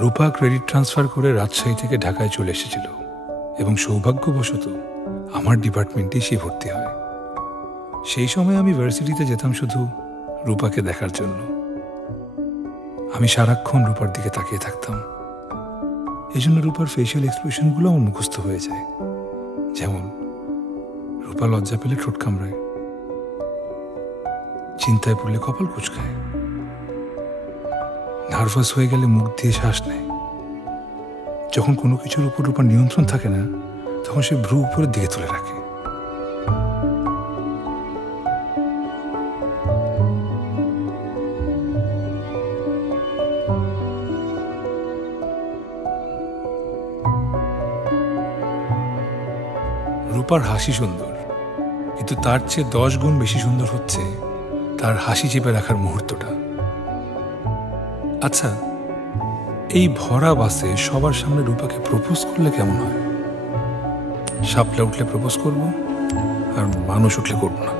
রূপা credit transfer করে রাজশাহী থেকে ঢাকায় চলে এসেছিল এবং সৌভাগ্যবশত আমার ডিপার্টমেন্টেই সে ভর্তি হয়। সেই সময় আমি ভার্সিটিতে যেতাম শুধু রূপাকে দেখার জন্য। আমি সারাক্ষণ রূপার দিকে তাকিয়ে থাকতাম। এই জন্য রূপার ফেশিয়াল এক্সপ্রেশনগুলো আমার মুখস্থ হয়ে যায়। যেমন রূপা লজ্জা পেলে ঠোঁট কামড়ায়, চিন্তায় পড়লে কপাল কুঁচকায়, নার্ভাস হয়ে গেলে মুখ দিয়ে শ্বাস নেয়। যখন কোনো কিছুর উপর রূপার নিয়ন্ত্রণ থাকে না, তখন সে ভ্রু উপরের দিকে তুলে রাখে। রূপার হাসি সুন্দর, কিন্তু তার চেয়ে 10 গুণ বেশি সুন্দর হচ্ছে তার হাসি চেপে রাখার মুহূর্তটা। আচ্ছা, এই ভরা বাসে সবার সামনে রূপাকে প্রপোজ করলে কেমন হয়? শাপলা উঠলে প্রপোজ করব, আর মানুষ উঠলে করব না।